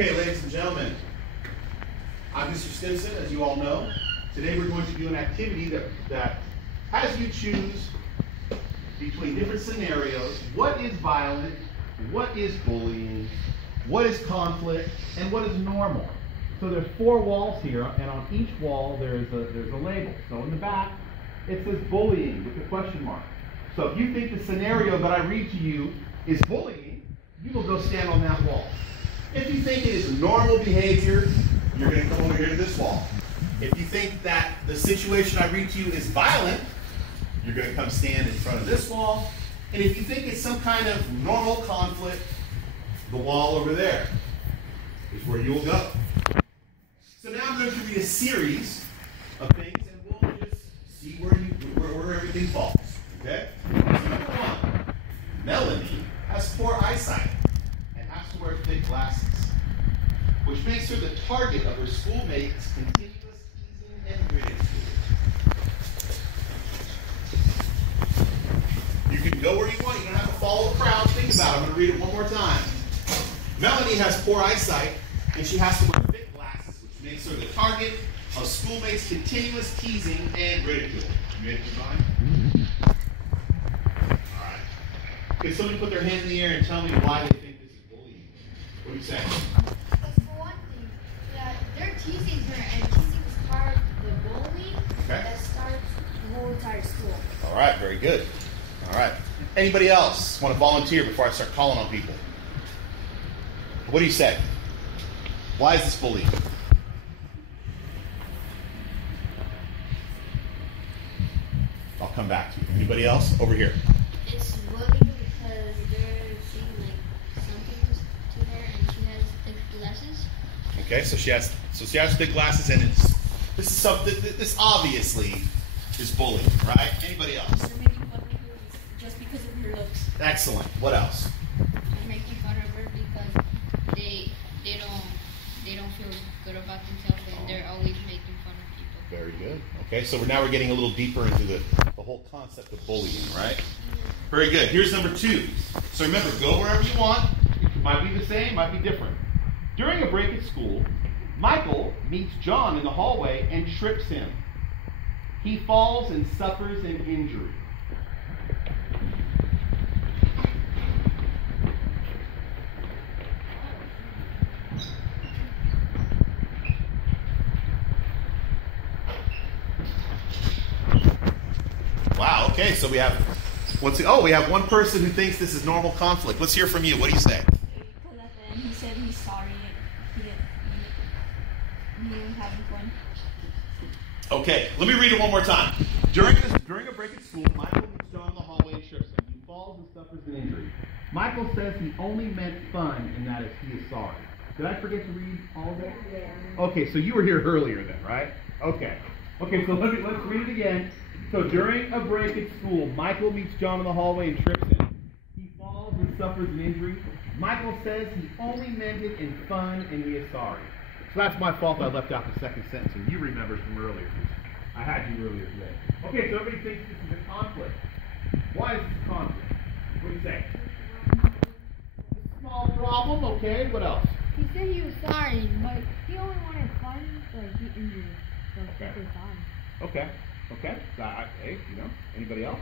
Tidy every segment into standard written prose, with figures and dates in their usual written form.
Okay, ladies and gentlemen, I'm Mr. Stimson, as you all know. Today we're going to do an activity that has you choose between different scenarios. What is violent? What is bullying? What is conflict? And what is normal? So there's 4 walls here, and on each wall there's a label. So in the back, it says bullying with a question mark. So if you think the scenario that I read to you is bullying, you will go stand on that wall. If you think it is normal behavior, you're going to come over here to this wall. If you think that the situation I read to you is violent, you're going to come stand in front of this wall. And if you think it's some kind of normal conflict, the wall over there is where you will go. So now I'm going to read a series of things, and we'll just see where everything falls. Okay? So number 1, Melanie has poor eyesight and has to wear thick glasses, which makes her the target of her schoolmates' continuous teasing and ridicule. You can go where you want. You don't have to follow the crowd. Think about it. I'm going to read it one more time. Melanie has poor eyesight, and she has to wear thick glasses, which makes her the target of schoolmates' continuous teasing and ridicule. You ready to mine? All right. Can somebody put their hand in the air and tell me why they think this is bullying? What do you say? Because for one thing, yeah, they're teasing her, and teasing is part of the bullying that starts the whole entire school. All right, very good. All right. Anybody else want to volunteer before I start calling on people? What do you say? Why is this bullying? I'll come back to you. Anybody else? Over here. It's bullying because they're saying like something to her, and she has thick glasses. Okay, so she has thick glasses, and this is something. This obviously is bullying, right? Anybody else? They're making fun of her just because of her looks. Excellent. What else? They're making fun of her because they don't feel good about themselves, and they're always making fun of people. Very good. Okay, so now we're getting a little deeper into the whole concept of bullying, right? Very good. Here's number 2. So remember, go wherever you want. It might be the same, might be different. During a break at school, Michael meets John in the hallway and trips him. He falls and suffers an injury. Wow, okay, so we have one person who thinks this is normal conflict. Let's hear from you. What do you say? Because at the end he said he's sorry he didn't have one. Okay, let me read it one more time. During a break at school, Michael meets John in the hallway and trips him. He falls and suffers an injury. Michael says he only meant fun and that he is sorry. Did I forget to read all of that? Yeah. Okay, so you were here earlier then, right? Okay, so let's read it again. So during a break at school, Michael meets John in the hallway and trips him. He falls and suffers an injury. Michael says he only meant it in fun and he is sorry. So that's my fault I left out the second sentence, and you remembered from earlier. I had you earlier today. Okay, so everybody thinks this is a conflict. Why is this a conflict? What do you say? A small problem, okay. What else? He said he was sorry, but he only wanted fun, so he injured him. So Okay. he was fine. Okay. Hey, anybody else?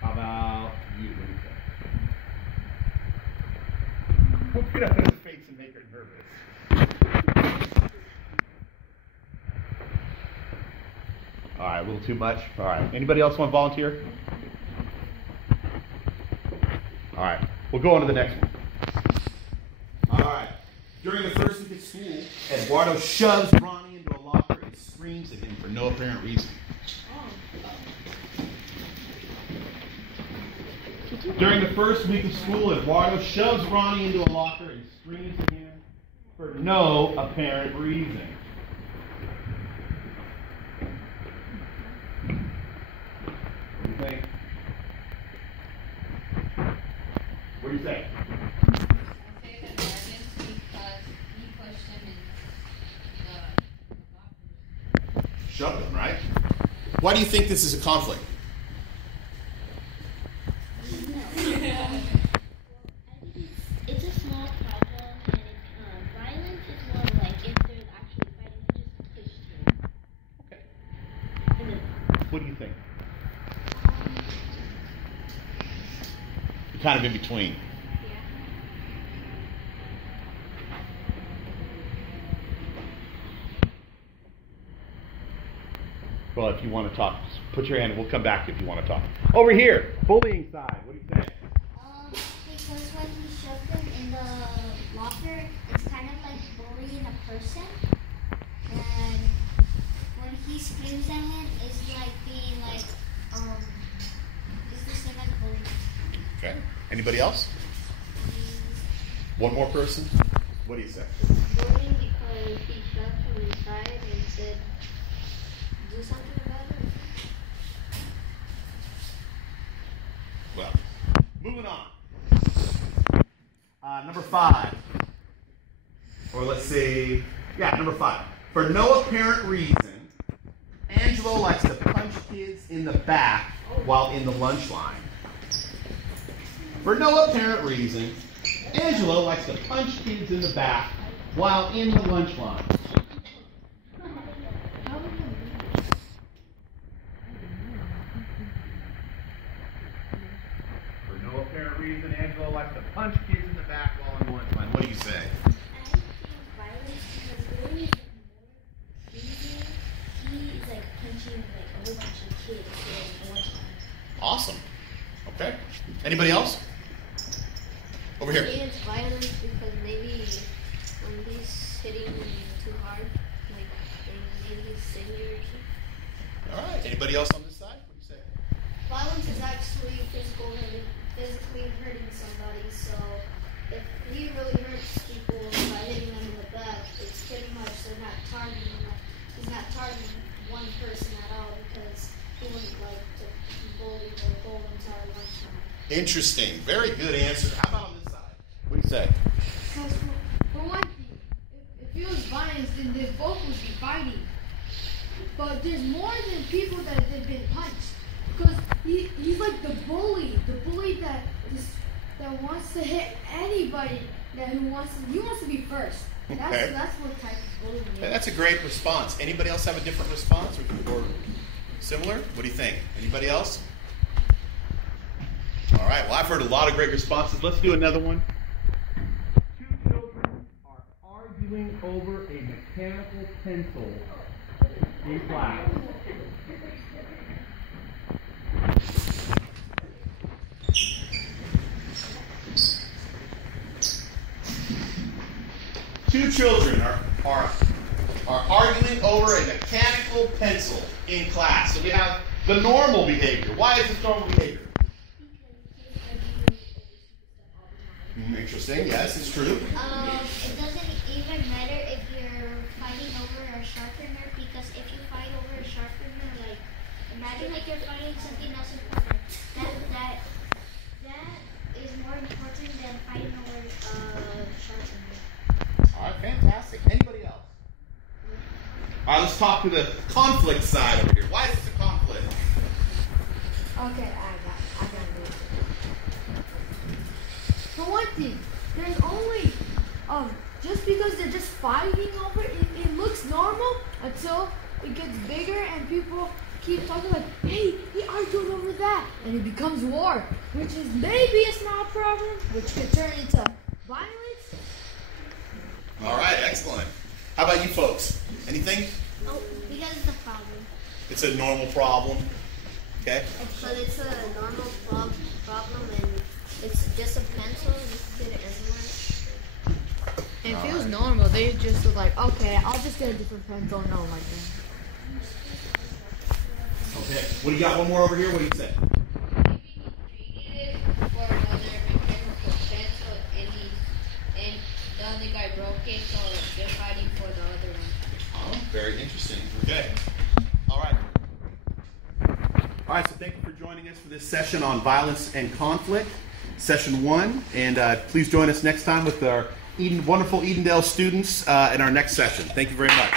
How about you? What do you say? Don't put up in his face and make her nervous. All right, a little too much. All right. Anybody else want to volunteer? All right. We'll go on to the next one. All right. During the first week at school, Eduardo shoves Ronnie into a locker and screams at him for no apparent reason. During the first week of school, Eduardo shoves Ronnie into a locker and screams at him for no apparent reason. What do you think? What do you say? Shoved him, right? Why do you think this is a conflict? kind of in between. Yeah. Well, if you want to talk, put your hand and we'll come back if you want to talk. Over here, bullying side. What do you think? Because when he shoved him in the locker, it's kind of like bullying a person. And when he screams at him, it's like being like, it's the same as bullying. Okay. Anybody else? One more person? What do you say? Bullying because he shoved him inside and said, do something about it. Well, moving on. Number 5. Or let's say, number 5. For no apparent reason, Angelo likes to punch kids in the back while in the lunch line. For no apparent reason, Angelo likes to punch kids in the back while in the lunch line. For no apparent reason, Angelo likes to punch kids in the back while in the lunch line. What do you say? I think violence because bullying is more easy. He is like punching like a whole bunch of kids in one time. Awesome. Okay. Anybody else? Over here. It's violence because maybe when he's hitting too hard, like maybe he's injured or something. All right. Anybody else on this side? What do you say? Violence is actually physically hurting somebody. So if he really hurts people by hitting them in the back, it's pretty much they're not targeting. He's not targeting one person at all because he wouldn't like to bully the whole entire lunchtime. Interesting. Very good answer. How about on this side? What do you say? Because for one thing, if it was violence, then they both would be fighting. But there's more than people that have been punched. Because he's like the bully that wants to hit anybody he wants to be first. That's what type of bullying is. That's a great response. Anybody else have a different response or similar? What do you think? Anybody else? All right. Well, I've heard a lot of great responses. Let's do another one. 2 children are arguing over a mechanical pencil in class. Two children are arguing over a mechanical pencil in class. So we have the normal behavior. Why is this normal behavior? Interesting. Yes, it's true. It doesn't even matter if you're fighting over a sharpener because if you fight over a sharpener, like imagine like you're fighting something else important. That is more important than fighting over a sharpener. All right, fantastic. Anybody else? All right, let's talk to the conflict side over here. Why is this a conflict? Okay, I got it. For one thing, there's only just because they're just fighting over it, it looks normal until it gets bigger and people keep talking like, hey, he argued over that, and it becomes war, which is maybe a small problem, which could turn into violence. All right, excellent. How about you folks? Anything? Oh, because it's a problem. It's a normal problem. Okay. But it's a normal problem and it's just a pencil. You can get it everywhere. It feels normal. They just were like, okay, I'll just get a different pencil. No, like that. Okay. What do you got? One more over here. What do you say? Maybe he traded it for another mechanical pencil and the other guy broke it, so they're fighting for the other one. Oh, very interesting. Okay. All right. All right, so thank you for joining us for this session on violence and conflict, session 1. And please join us next time with our wonderful Edendale students in our next session. Thank you very much.